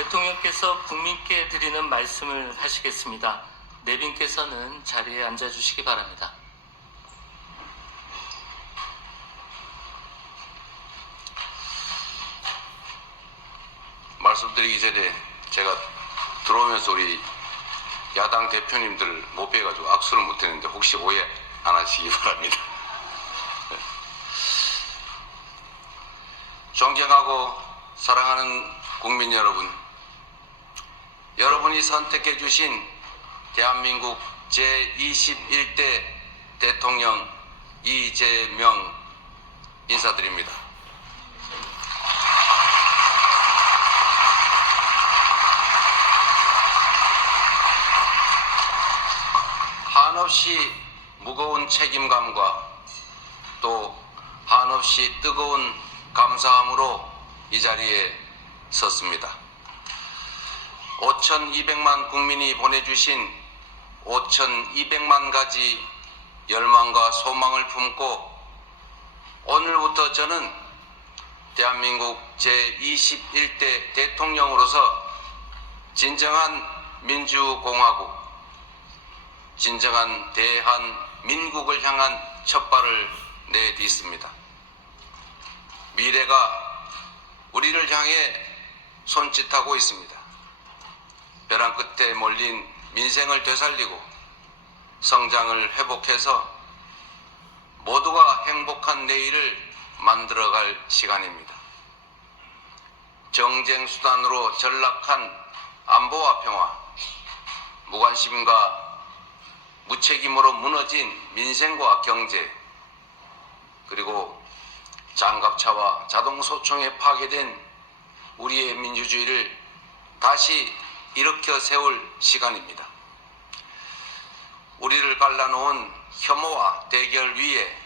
대통령께서 국민께 드리는 말씀을 하시겠습니다. 내빈께서는 자리에 앉아 주시기 바랍니다. 말씀드리기 전에 제가 들어오면서 우리 야당 대표님들 못 뵈가지고 악수를 못했는데 혹시 오해 안 하시기 바랍니다. 존경하고 사랑하는 국민 여러분, 여러분이 선택해 주신 대한민국 제21대 대통령 이재명 인사드립니다. 한없이 무거운 책임감과 또 한없이 뜨거운 감사함으로 이 자리에 섰습니다. 5,200만 국민이 보내주신 5,200만 가지 열망과 소망을 품고 오늘부터 저는 대한민국 제21대 대통령으로서 진정한 민주공화국, 진정한 대한민국을 향한 첫발을 내딛습니다. 미래가 우리를 향해 손짓하고 있습니다. 벼랑 끝에 몰린 민생을 되살리고 성장을 회복해서 모두가 행복한 내일을 만들어갈 시간입니다. 정쟁 수단으로 전락한 안보와 평화, 무관심과 무책임으로 무너진 민생과 경제, 그리고 장갑차와 자동소총에 파괴된 우리의 민주주의를 다시 일으켜 세울 시간입니다. 우리를 갈라놓은 혐오와 대결 위에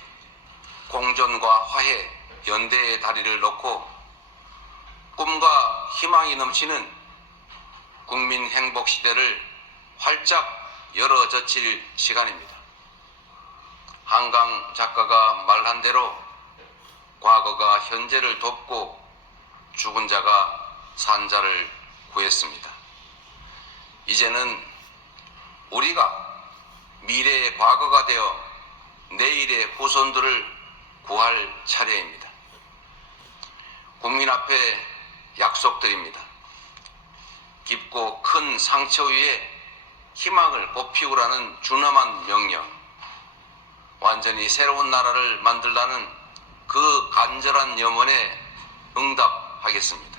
공존과 화해, 연대의 다리를 놓고 꿈과 희망이 넘치는 국민 행복 시대를 활짝 열어젖힐 시간입니다. 한강 작가가 말한 대로 과거가 현재를 돕고 죽은 자가 산자를 구했습니다. 이제는 우리가 미래의 과거가 되어 내일의 후손들을 구할 차례입니다. 국민 앞에 약속드립니다. 깊고 큰 상처 위에 희망을 꽃피우라는 준엄한 명령, 완전히 새로운 나라를 만들라는 그 간절한 염원에 응답하겠습니다.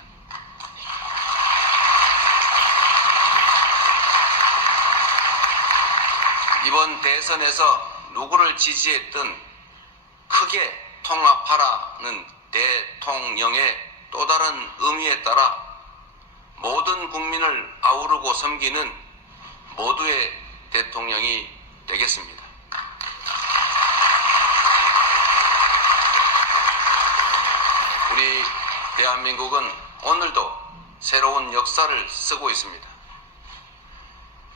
이번 대선에서 누구를 지지했든 크게 통합하라는 대통령의 또 다른 의미에 따라 모든 국민을 아우르고 섬기는 모두의 대통령이 되겠습니다. 우리 대한민국은 오늘도 새로운 역사를 쓰고 있습니다.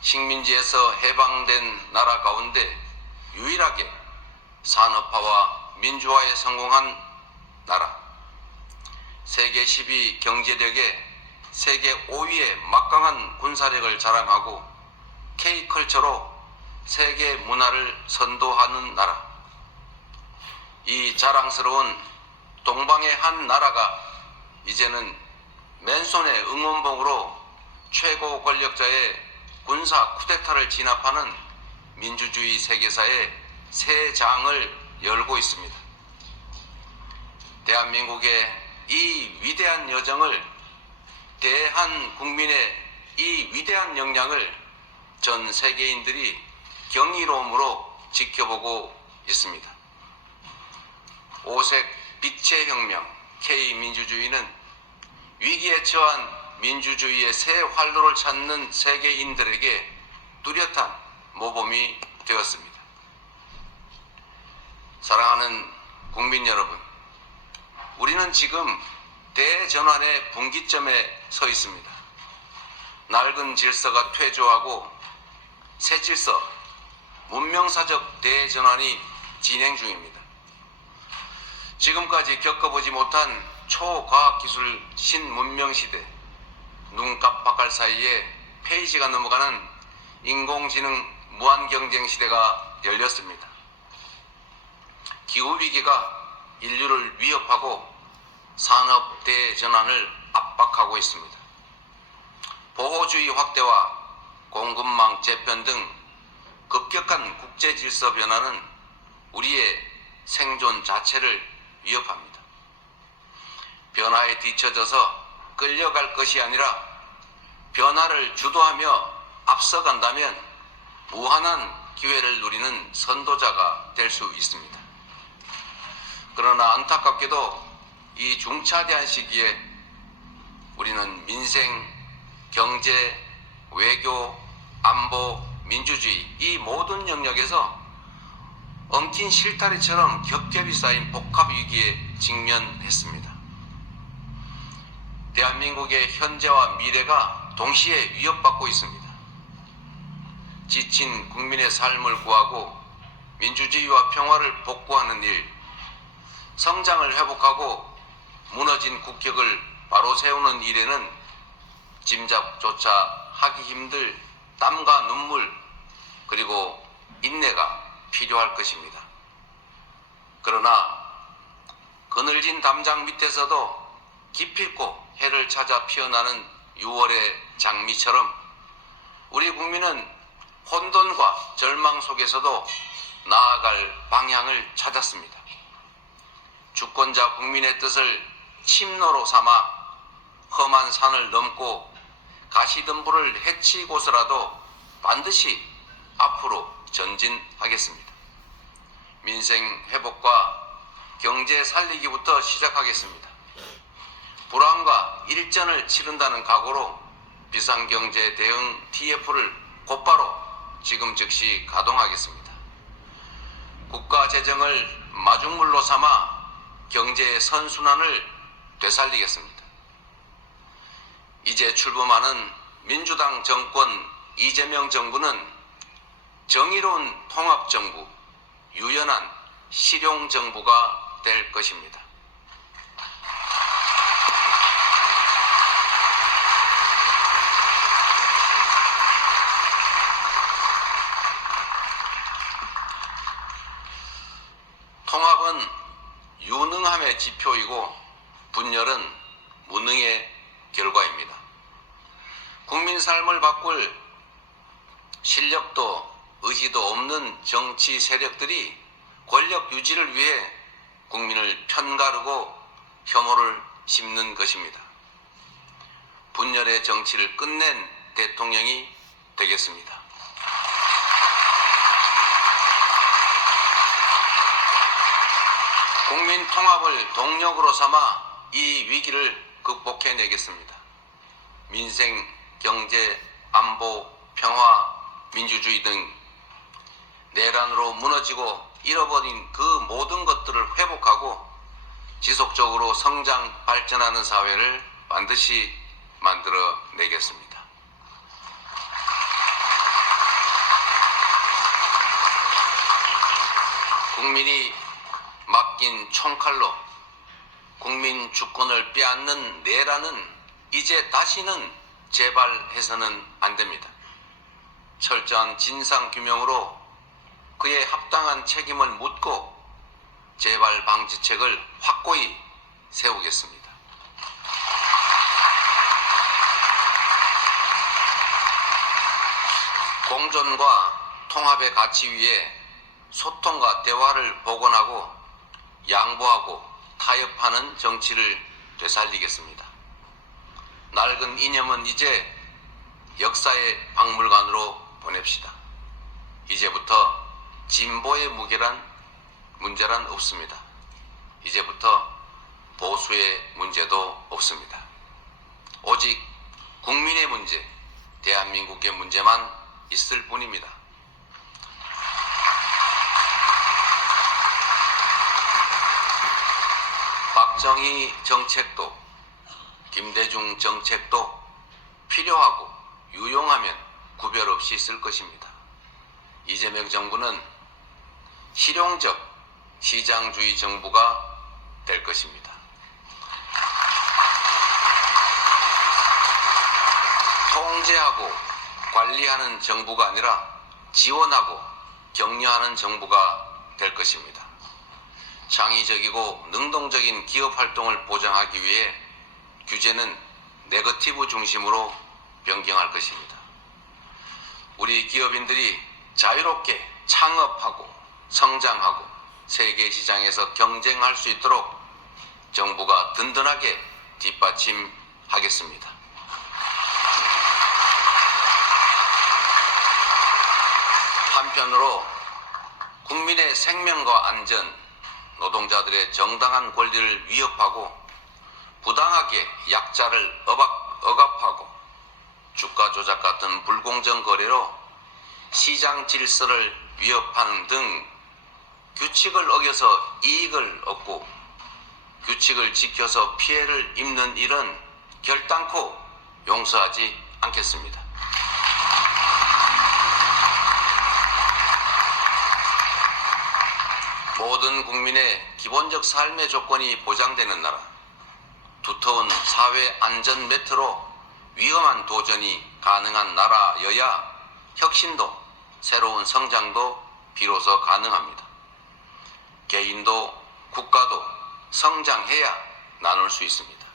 식민지에서 해방된 나라 가운데 유일하게 산업화와 민주화에 성공한 나라. 세계 10위 경제력에 세계 5위의 막강한 군사력을 자랑하고 K컬처로 세계 문화를 선도하는 나라. 이 자랑스러운 동방의 한 나라가 이제는 맨손의 응원봉으로 최고 권력자의 군사 쿠데타를 진압하는 민주주의 세계사의 새 장을 열고 있습니다. 대한민국의 이 위대한 여정을 대한 국민의 이 위대한 역량을 전 세계인들이 경이로움으로 지켜보고 있습니다. 오색 빛의 혁명 K민주주의는 위기에 처한 민주주의의 새 활로를 찾는 세계인들에게 뚜렷한 모범이 되었습니다. 사랑하는 국민 여러분, 우리는 지금 대전환의 분기점에 서 있습니다. 낡은 질서가 퇴조하고 새 질서, 문명사적 대전환이 진행 중입니다. 지금까지 겪어보지 못한 초과학기술 신문명 시대, 눈 깜빡할 사이에 페이지가 넘어가는 인공지능 무한 경쟁 시대가 열렸습니다. 기후 위기가 인류를 위협하고 산업 대전환을 압박하고 있습니다. 보호주의 확대와 공급망 재편 등 급격한 국제 질서 변화는 우리의 생존 자체를 위협합니다. 변화에 뒤처져서 끌려갈 것이 아니라 변화를 주도하며 앞서간다면 무한한 기회를 누리는 선도자가 될 수 있습니다. 그러나 안타깝게도 이 중차대한 시기에 우리는 민생, 경제, 외교, 안보, 민주주의 이 모든 영역에서 엉킨 실타래처럼 겹겹이 쌓인 복합 위기에 직면했습니다. 대한민국의 현재와 미래가 동시에 위협받고 있습니다. 지친 국민의 삶을 구하고 민주주의와 평화를 복구하는 일, 성장을 회복하고 무너진 국격을 바로 세우는 일에는 짐작조차 하기 힘들 땀과 눈물 그리고 인내가 필요할 것입니다. 그러나 그늘진 담장 밑에서도 기필코 해를 찾아 피어나는 6월의 장미처럼 우리 국민은 혼돈과 절망 속에서도 나아갈 방향을 찾았습니다. 주권자 국민의 뜻을 침노로 삼아 험한 산을 넘고 가시덤불을 해치고서라도 반드시 앞으로 전진하겠습니다. 민생 회복과 경제 살리기부터 시작하겠습니다. 불안과 일전을 치른다는 각오로 비상경제 대응 TF를 곧바로 지금 즉시 가동하겠습니다. 국가 재정을 마중물로 삼아 경제 선순환을 되살리겠습니다. 이제 출범하는 민주당 정권 이재명 정부는 정의로운 통합정부, 유연한 실용정부가 될 것입니다. 통합은 유능함의 지표이고 분열은 무능의 결과입니다. 국민 삶을 바꿀 실력도 의지도 없는 정치 세력들이 권력 유지를 위해 국민을 편가르고 혐오를 심는 것입니다. 분열의 정치를 끝낸 대통령이 되겠습니다. 국민 통합을 동력으로 삼아 이 위기를 극복해내겠습니다. 민생, 경제, 안보, 평화, 민주주의 등 내란으로 무너지고 잃어버린 그 모든 것들을 회복하고 지속적으로 성장, 발전하는 사회를 반드시 만들어 내겠습니다. 국민이 맡긴 총칼로 국민 주권을 빼앗는 내란은 이제 다시는 재발해서는 안 됩니다. 철저한 진상 규명으로 그의 합당한 책임을 묻고 재발 방지책을 확고히 세우겠습니다. 공존과 통합의 가치 위에 소통과 대화를 복원하고 양보하고 타협하는 정치를 되살리겠습니다. 낡은 이념은 이제 역사의 박물관으로 보냅시다. 이제부터 진보의 무게란 문제란 없습니다. 이제부터 보수의 문제도 없습니다. 오직 국민의 문제, 대한민국의 문제만 있을 뿐입니다. 박정희 정책도 김대중 정책도 필요하고 유용하면 구별 없이 쓸 것입니다. 이재명 정부는 실용적 시장주의 정부가 될 것입니다. 통제하고 관리하는 정부가 아니라 지원하고 격려하는 정부가 될 것입니다. 창의적이고 능동적인 기업 활동을 보장하기 위해 규제는 네거티브 중심으로 변경할 것입니다. 우리 기업인들이 자유롭게 창업하고 성장하고 세계 시장에서 경쟁할 수 있도록 정부가 든든하게 뒷받침하겠습니다. 한편으로 국민의 생명과 안전, 노동자들의 정당한 권리를 위협하고 부당하게 약자를 억압, 억압하고 주가 조작 같은 불공정 거래로 시장 질서를 위협하는 등 규칙을 어겨서 이익을 얻고 규칙을 지켜서 피해를 입는 일은 결단코 용서하지 않겠습니다. 모든 국민의 기본적 삶의 조건이 보장되는 나라, 두터운 사회 안전 매트로 위험한 도전이 가능한 나라여야 혁신도 새로운 성장도 비로소 가능합니다. 개인도 국가도 성장해야 나눌 수 있습니다.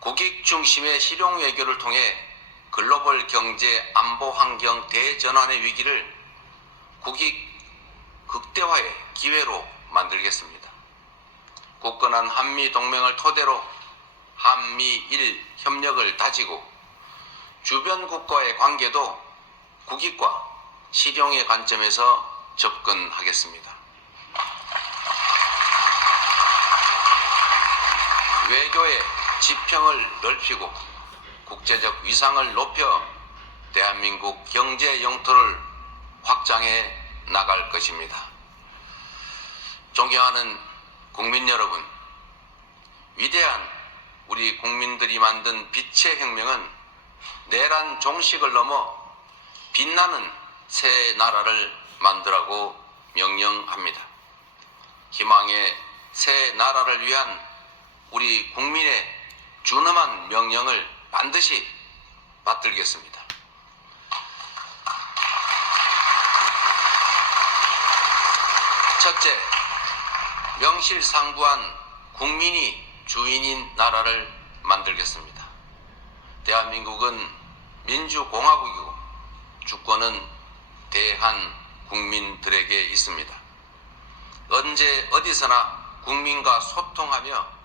국익 중심의 실용 외교를 통해 글로벌 경제 안보 환경 대전환의 위기를 국익 극대화의 기회로 만들겠습니다. 굳건한 한미 동맹을 토대로 한미일 협력을 다지고 주변 국가의 관계도 국익과 실용의 관점에서 접근하겠습니다. 외교의 지평을 넓히고 국제적 위상을 높여 대한민국 경제 영토를 확장해 나갈 것입니다. 존경하는 국민 여러분, 위대한 우리 국민들이 만든 빛의 혁명은 내란 종식을 넘어 빛나는 새 나라를 만들라고 명령합니다. 희망의 새 나라를 위한 우리 국민의 준엄한 명령을 반드시 받들겠습니다. 첫째, 명실상부한 국민이 주인인 나라를 만들겠습니다. 대한민국은 민주공화국이고 주권은 대한 국민들에게 있습니다. 언제 어디서나 국민과 소통하며